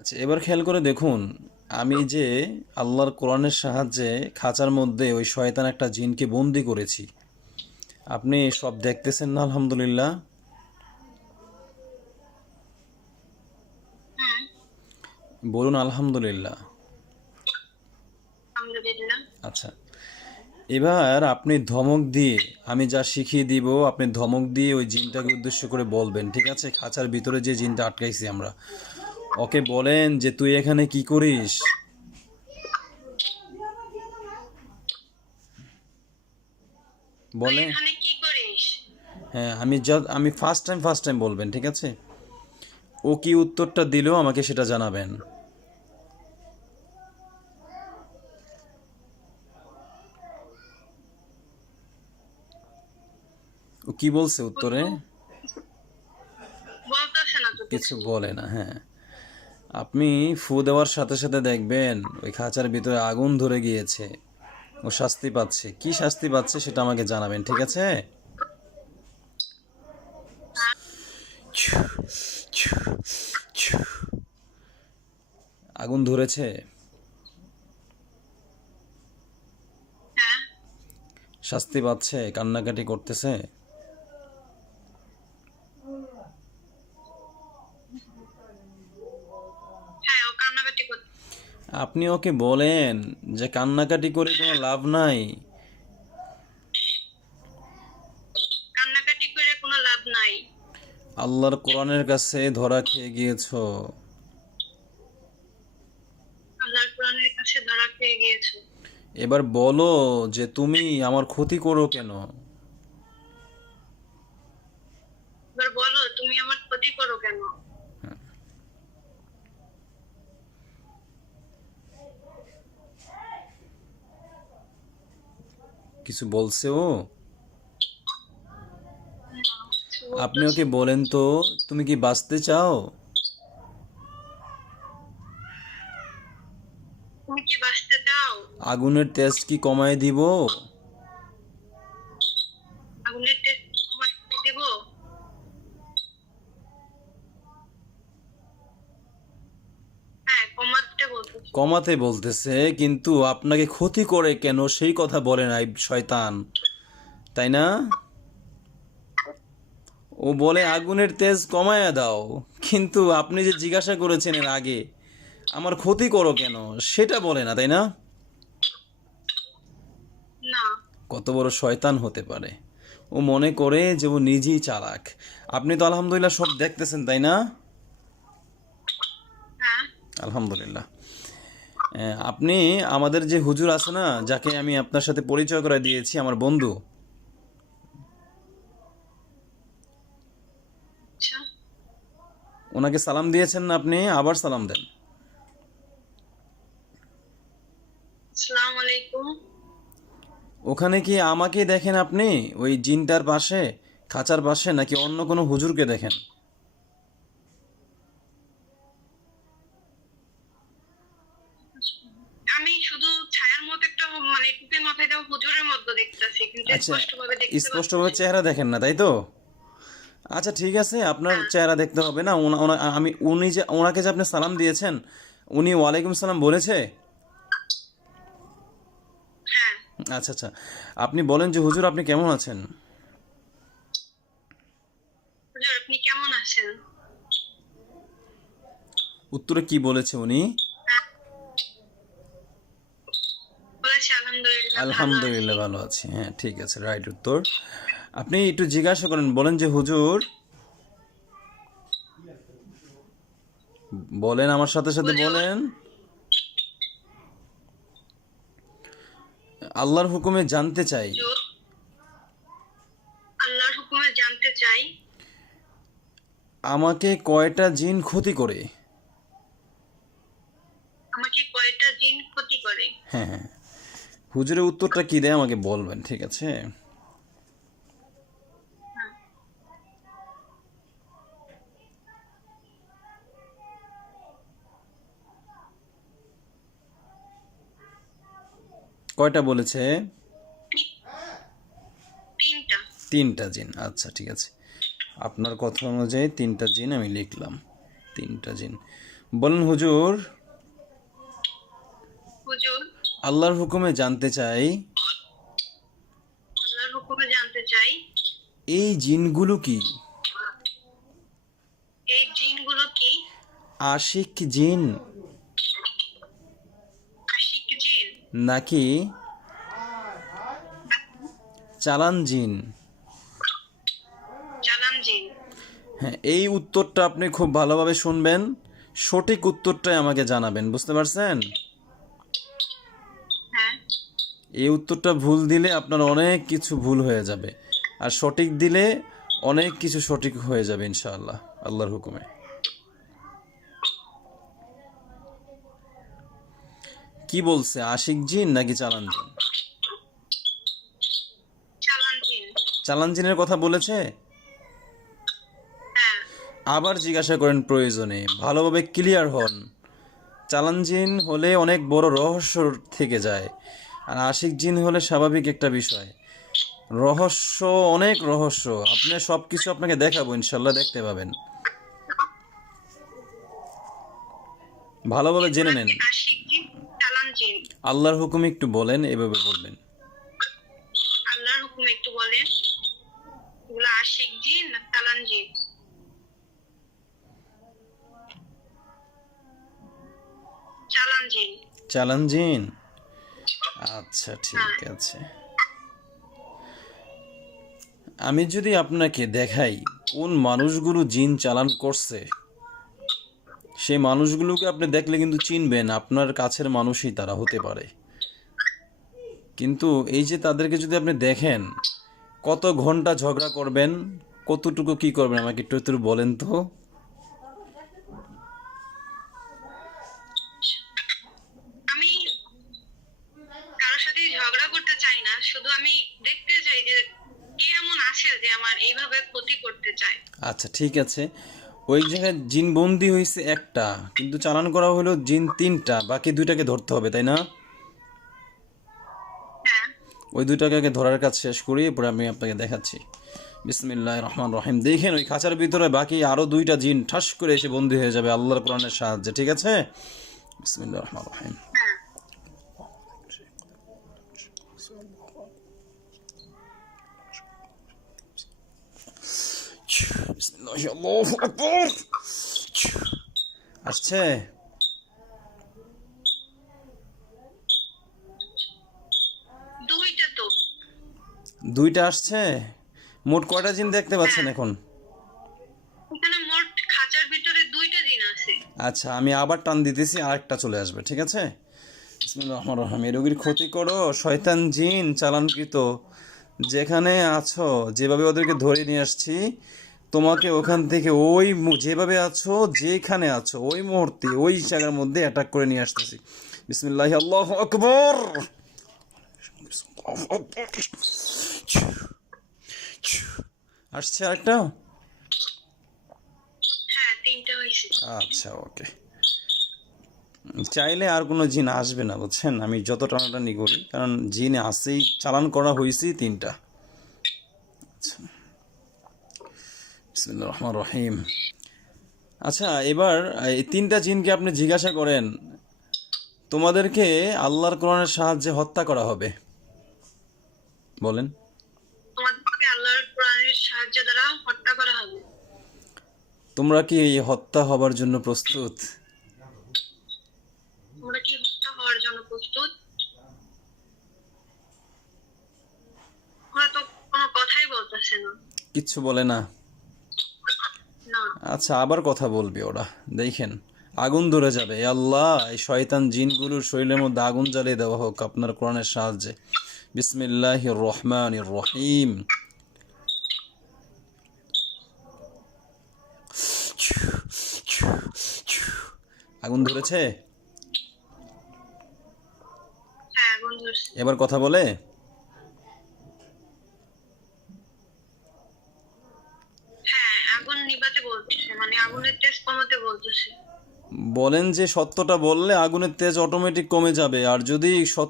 আচ্ছা, এবার খেয়াল করে দেখুন, আমি যে আল্লাহর কোরআনের সাহায্যে খাঁচার মধ্যে ওই শয়তান একটা জিনকে বন্দি করেছি, আপনি সব দেখতেছেন না? আলহামদুলিল্লাহ। হুম। বলুন আলহামদুলিল্লাহ। আলহামদুলিল্লাহ। আচ্ছা, এবার আপনি ধমক দিয়ে, আমি যা শিখিয়ে দিব আপনি ধমক দিয়ে ওই জিনটাকে উদ্দেশ্য করে বলবেন, ঠিক আছে? খাঁচার ভিতরে যে জিনটা আটকাইছি আমরা, ওকে বলেন যে তুই এখানে কি করিস। তুই বলে, এখানে কি করিস? হ্যাঁ, আমি ফার্স্ট টাইম বলবেন, ঠিক আছে? ও কি উত্তরটা দিল আমাকে সেটা জানাবেন। ও কি বলছে ও উত্তরে? তো বলতেছে না তো কিছু কিছু। বলে না, হ্যাঁ। আপনি ফু দেওয়ার সাথে সাথে দেখবেন ওই খাঁচার ভিতরে আগুন ধরে গিয়েছে, ও শাস্তি পাচ্ছে। কি শাস্তি পাচ্ছে সেটা আমাকে জানাবেন, ঠিক আছে? আগুন ধরেছে, হ্যাঁ, শাস্তি পাচ্ছে, কান্নাকাটি করতেছে। হ্যাঁ, ও কান্নাকাটি করতে। আপনি ওকে বলেন যে কান্নাকাটি করে কোনো লাভ নাই। কান্নাকাটি করে কোনো লাভ নাই। আল্লাহর কোরআনের কাছে ধরা খেয়ে গিয়েছো। আল্লাহর কোরআনের কাছে ধরা খেয়ে গিয়েছো। এবার বলো যে তুমি আমার ক্ষতি করো কেন। এবার বলো তুমি আমার ক্ষতি করো কেন? কিছু বলছে ও? কিছু আপনি বলতেছে ওকে না। বলেন তো, তুমি কি বাঁচতে চাও? তুমি কি বাঁচতে চাও? আগুনের তেজ কি কমায় দিব? আগুনের টেস্ট কমাতে দিব? হ্যাঁ, কমাতে বলতেছি। কমাতে বলতেছে, কিন্তু আপনাকে ক্ষতি করে কেন সেই কথা বলে নাই শয়তান, তাই না? ও বলে হ্যাঁ। আগুনের তেজ কমায়া দাও, কিন্তু আপনি যে জিজ্ঞাসা করেছেন এর আগে আমার ক্ষতি করো কেন, সেটা বলে না, তাই না? না। কত বড় শয়তান হতে পারে! ও মনে করে যে ও নিজেই চালাক। আপনি তো আলহামদুলিল্লাহ সব দেখতেছেন, তাই না? হ্যাঁ। আলহামদুলিল্লাহ। আপনি আমাদের যে হুজুর আছে না, যাকে আমি আপনার সাথে পরিচয় করে দিয়েছি, আমার বন্ধু, আচ্ছা। ওনাকে সালাম দিয়েছেন না? আপনি আবার সালাম দেন। আসসালামু আলাইকুম। ওখানে কি আমাকে দেখেন আপনি, ওই জিনটার পাশে, খাঁচার পাশে, নাকি অন্য কোনো হুজুরকে দেখেন? আমি শুধু ছায়ার মতো একটা মানে টুপির মাথায় দেওয়া হুজুরের মতো দেখতেছি, কিন্তু আচ্ছা, স্পষ্টভাবে দেখতে স্পষ্টভাবে পাচ্ছি না। চেহারা দেখেন না, তাই তো? আচ্ছা, ঠিক আছে, আপনার হ্যাঁ। চেহারা দেখতে হবে না। উনি যে, ওনাকে যে আপনি সালাম দিয়েছেন, উনি ওয়ালাইকুম সালাম বলেছে? হ্যাঁ। আচ্ছা আচ্ছা, আপনি বলেন যে হুজুর আপনি কেমন আছেন। হুজুর আপনি কেমন আছেন? উত্তরে কি বলেছে উনি? হ্যাঁ, বলেছি আলহামদুলিল্লাহ ভালো আছি। আলহামদুলিল্লাহ ভালো আছি, হ্যাঁ, ঠিক আছে, রাইট উত্তর। আপনি একটু জিজ্ঞাসা করেন, বলেন যে হুজুর, বলেন আমার সাথে সাথে হুজুর। বলেন, আল্লাহর হুকুমে জানতে চাই, হুজুর, আল্লাহর হুকুমে জানতে চাই। আমাকে কয়টা জিন ক্ষতি করে? আমাকে কয়টা জিন ক্ষতি করে? হ্যাঁ হ্যাঁ, হুজুরের উত্তরটা কি দেয় আমাকে বলবেন, ঠিক আছে? হ্যাঁ। কয়টা বলেছে? তি- তিনটা। তিনটা জিন, আচ্ছা ঠিক আছে। আপনার কথা অনুযায়ী তিনটা জিন আমি লিখলাম। তিনটা জিন। বলেন হুজুর, হুজুর, আল্লাহর হুকুমে জানতে চাই আল্লাহর হুকুমে জানতে চাই, এই জিনগুলো কি? এই জিনগুলো কি? আশিক জিন আশিক জিন নাকি চালান জিন? চালান জিন? হ্যাঁ, এই উত্তরটা আপনি খুব ভালোভাবে শুনবেন, সঠিক উত্তরটাই আমাকে জানাবেন, বুঝতে পারছেন? হ্যাঁ। এই উত্তরটা ভুল দিলে আপনার অনেক কিছু ভুল হয়ে যাবে, আর সঠিক দিলে অনেক কিছু সঠিক হয়ে যাবে ইনশাআল্লাহ, আল্লাহর হুকুমে। কি বলছে, আশিক জিন নাকি চালান জিন? চালান জিন। চালান জিনের কথা বলেছে? হ্যাঁ। আবার জিজ্ঞাসা করেন প্রয়োজনে, ভালোভাবে ক্লিয়ার হন। চালান জিন হলে অনেক বড় রহস্য থেকে যায়, আর আশিক জিন হলে স্বাভাবিক একটা বিষয়। রহস্য, অনেক রহস্য, আপনি সব কিছু আপনাকে দেখাবো ইনশাল্লাহ, দেখতে পাবেন। ভালোভাবে জেনে নেন। আশিক জিন, চালান জিন। আল্লাহর হুকুম একটু বলেন, এভাবে বলবেন। আল্লাহর হুকুম একটু বলেন, এগুলো আশিক জিন না চালান জিন? চালান জিন। চালান জিন, আচ্ছা ঠিক আছে। আমি যদি আপনাকে দেখাই কোন মানুষগুলো জিন চালান করছে, সেই মানুষগুলোকে আপনি দেখলে কিন্তু চিনবেন, আপনার কাছের মানুষই তারা হতে পারে। কিন্তু এই যে তাদেরকে যদি আপনি দেখেন, কত ঘন্টা ঝগড়া করবেন, কতটুকু কি করবেন, আমাকে একটু একটু বলেন তো। আমি কারোর সাথে ঝগড়া করতে চাই না, শুধু আমি দেখতে চাই যে কে এমন আছে যে আমার এইভাবে ক্ষতি করতে চায়। আচ্ছা ঠিক আছে, ওই জায়গায় জিন বন্দি হয়েছে একটা, কিন্তু চালান করা হলো জিন তিনটা, বাকি দুইটাকে ধরতে হবে, তাই না? হ্যাঁ। ওই দুইটাকে আগে ধরার কাজ শেষ করি, এরপরে আমি আপনাকে দেখাচ্ছি। বিসমিল্লাহির রহমানির রহিম। দেখেন ওই খাঁচার ভিতরে বাকি আরো দুইটা জিন ঠাস করে এসে বন্দি হয়ে যাবে আল্লাহর কোরআনের সাহায্যে, ঠিক আছে? বিসমিল্লাহির রহমানির রহিম। হ্যাঁ। বিসমিল্লাহি আল্লাহু আকবার। আসছে? দুইটা তো। দুইটা আসছে? মোট কয়টা জিন দেখতে পাচ্ছেন এখন? এখানে মোট খাঁচার ভিতরে দুইটা জিন আছে। আচ্ছা, আমি আবার টান দিতেছি, আরেকটা চলে আসবে, ঠিক আছে? বিসমিল্লাহির রহমানির রহিম। এই রোগীর ক্ষতি করো শয়তান জিন চালানকৃত, যেখানে আছো, যেভাবে ওদেরকে ধরে নিয়ে আসছি, তোমাকে ওখান থেকে ওই যেভাবে আছো, যেখানে আছো, ওই মুহূর্তে ওই জায়গার মধ্যে অ্যাটাক করে নিয়ে আসতেছি। বিসমিল্লাহি আল্লাহু আকবার। আসছে আরেকটা? হ্যাঁ, তিনটা হয়েছে। আচ্ছা ওকে। চাইলে আর কোনো জিন আসবে না, বুঝছেন? আমি যত টানাটানি করি, কারণ জিন আসেই, চালান করা হয়েছেই তিনটা। আচ্ছা, বিসমিল্লাহির রহমানির রহিম। আচ্ছা, এবার এই তিনটা জিনকে আপনি জিজ্ঞাসা করেন, তোমাদেরকে আল্লাহর কোরআনের সাহায্যে হত্যা করা হবে, বলেন। তোমাদেরকে আল্লাহর কোরআনের সাহায্য দ্বারা হত্যা করা হবে। তোমরা কি এই হত্যা হবার জন্য প্রস্তুত? তোমরা কি হত্যা হওয়ার জন্য প্রস্তুত? ওরা তো কোনো কথাই বলতেছে না। কিচ্ছু বলে না? না। আচ্ছা, আবার কথা বলবে ওরা, দেখেন আগুন ধরে যাবে। এ আল্লাহ, এই শয়তান জিনগুলোর শরীরের মধ্যে আগুন জ্বালিয়ে দেওয়া হোক আপনার কোরআনের সাহায্যে। বিসমিল্লাহির রহমানির রহিম। আগুন ধরেছে? হ্যাঁ, আগুন ধরছে। এবার কথা বলে? হ্যাঁ, আগুন নিভাতে বলতেছে, মানে আগুনের তেজ কমাতে বলতেছে। বলেন যে সত্যটা বললে আগুনের তেজ অটোমেটিক কমে যাবে, আর যদি সত্য